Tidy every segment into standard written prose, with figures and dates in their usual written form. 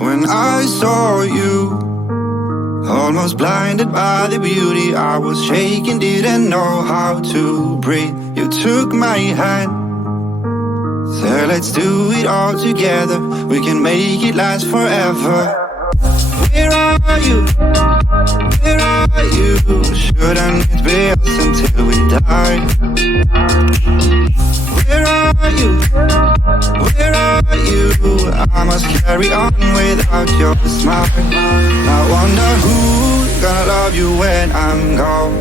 When I saw you, almost blinded by the beauty, I was shaking, didn't know how to breathe. You took my hand, said let's do it all together, we can make it last forever. Where are you? Where are you? Shouldn't it be us until we die? Where are you? Where are you? I must carry on without your smile. I wonder who's gonna love you when I'm gone.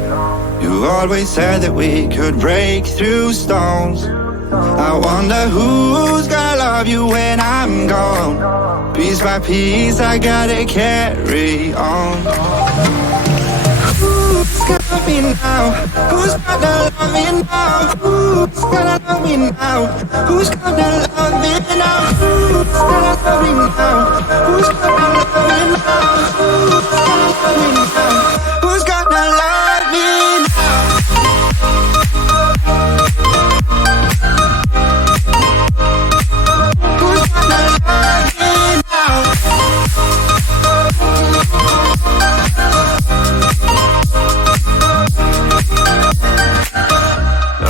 You always said that we could break through stones. I wonder who's gonna love you when I'm gone. Piece by piece I gotta carry on. Who's gonna love me now? Who's gonna love me now? Who's gonna love me now? Who's gonna love me now? Who's gonna love me now? Who's gonna love me now? Who's gonna love me now? Who's gonna love me now?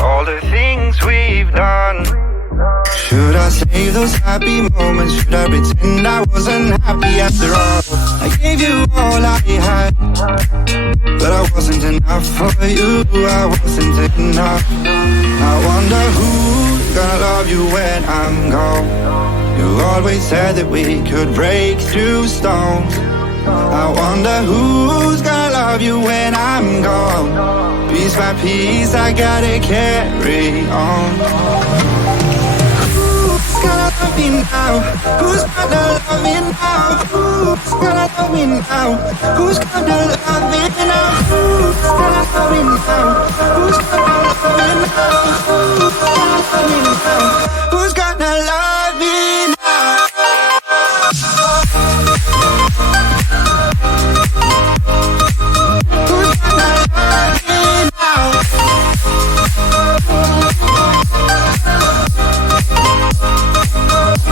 All the things we've done, should I save those happy moments? Should I pretend I wasn't happy after all? I gave you all I had, but I wasn't enough for you. I wasn't enough. I wonder who's gonna love you when I'm gone. You always said that we could break through stones. I wonder who's gonna love you when I'm gone. Piece by piece I gotta carry on. Who's gonna love me now? Who's gonna love me now? Who's gonna love me now? Who's gonna love me now? Who's gonna love me now? Who's gonna love me now? Who's gonna love me now?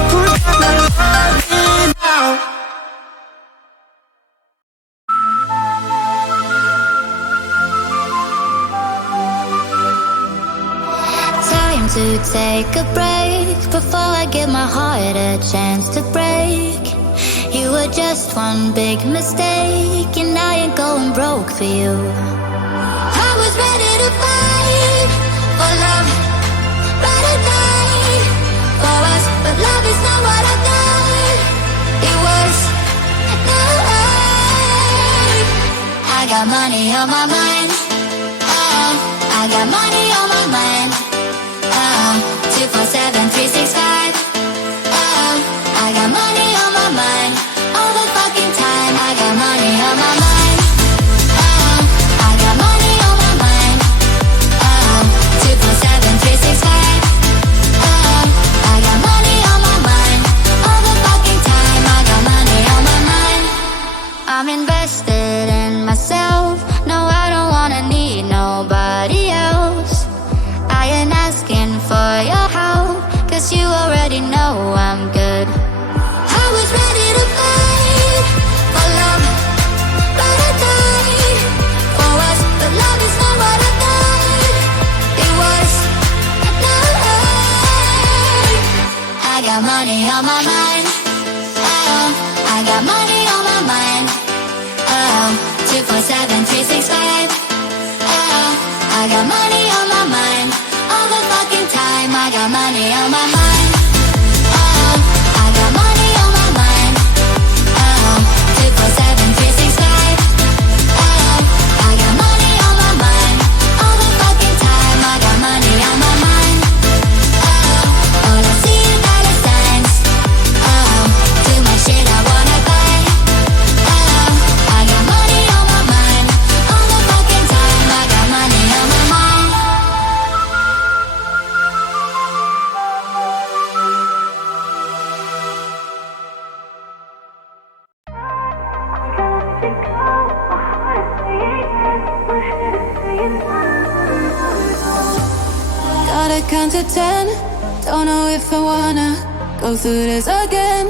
Who's gonna love me now? To take a break before I give my heart a chance to break. You were just one big mistake, and I ain't going broke for you. I was ready to fight for love, ready to die for us, but love is not what I thought it was. No, I got money on my mind. Oh, I got money on my mind. 247 365. Oh, I got money on my mind all the fucking time. I got money on my mind. Oh, I got money on my mind. Oh, 247 365. Oh, I got money on my mind all the fucking time. I got money on my mind. I'm invested in myself. No, I don't wanna need nobody else. I ain't asking for your help, 'cause you already know I'm good. I was ready to fight for love, but I die for us, but love is not what I thought it was. No, I got money on my mind. Oh, I got money on my mind. Oh, 247 365. Oh, I got money on my mind all the fucking time. I got money on my mind. Oh, I got money on my mind. Oh, 247 365. Oh, I got money on my mind all the fucking time. I got money on my mind. Oh, all I see is dollar signs. Oh, too much shit I wanna buy. Oh, I got money on my mind all the fucking time. I got money on my mind. Gotta count to 10. Don't know if I wanna go through this again.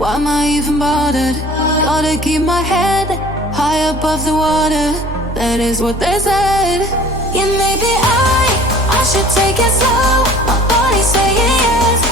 Why am I even bothered? Gotta keep my head high above the water. That is what they said. Yeah, maybe I should take it slow. My body's saying yes.